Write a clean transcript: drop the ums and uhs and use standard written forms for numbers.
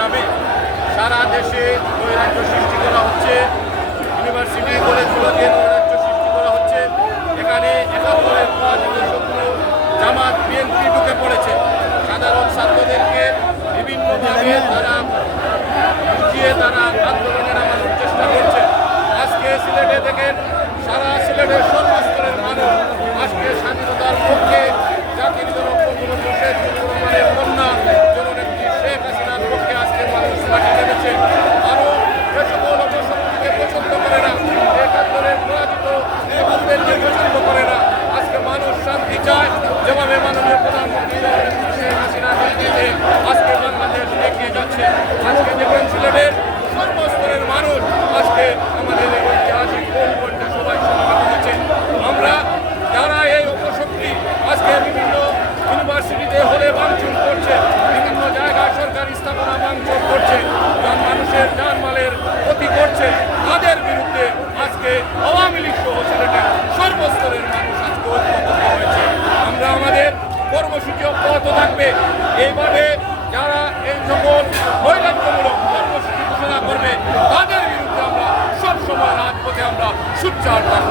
নামে সারা দেশে নৈরাজ্য সৃষ্টি করা হচ্ছে। ইউনিভার্সিটি কলেজগুলোকে নৈরাজ্য সৃষ্টি করা হচ্ছে। এখানে একাত্তরের পরাজিত শত্রু জামাত বিএনপি ঢুকে পড়েছে। সাধারণ ছাত্রদেরকে বিভিন্নভাবে তারা বুঝিয়ে তারা আন্দোলনে নামানোর চেষ্টা করছে। আজকে সিলেটে দেখেন সারা সিলেটের সর্বস্তরের মানুষ আজকে স্বাধীনতার পক্ষে জাতির জনক বঙ্গবন্ধু শেখ মুজিবুর রহমানের কন্যা জননেত্রী শেখ হাসিনার পক্ষে আজকে মানুষ মাঠে নেমেছে। আরও যে সকল অপশক্তিকে পছন্দ করে না, একাত্তরের পরাজিত নেতাদেরকে পছন্দ করে না, আজকে মানুষ শান্তি চায়। যেভাবে মাননীয় প্রধানমন্ত্রী জননেত্রী শেখ হাসিনার নেতৃত্বে আজকে বাংলাদেশ এগিয়ে যাচ্ছে। আজকে দেখুন সিলেটের সর্বস্তরের মানুষ আজকে আমাদের এই ঐতিহাসিক ভোটে সবাই সমবেত হচ্ছে। আমরা যারা এই অপশক্তি আজকে বিভিন্ন ইউনিভার্সিটিতে হলে ভাঙচুর করছে, বিভিন্ন জায়গায় সরকারি স্থাপনা ভাঙচুর করছে, মানুষের জানমালের ক্ষতি করছে, তাদের বিরুদ্ধে আজকে আওয়ামী লীগ সহ সিলেটের সর্বস্তরের মানুষ আজকে ঐক্যবদ্ধ হয়েছে। আমরা আমাদের কর্মসূচি অব্যাহত থাকবে। এইভাবে যারা এই সকল নৈরাজ্যমূলক কর্মসূচি ঘোষণা করবে তাদের বিরুদ্ধে আমরা সবসময় রাজপথে আমরা সোচ্চার থাকবো।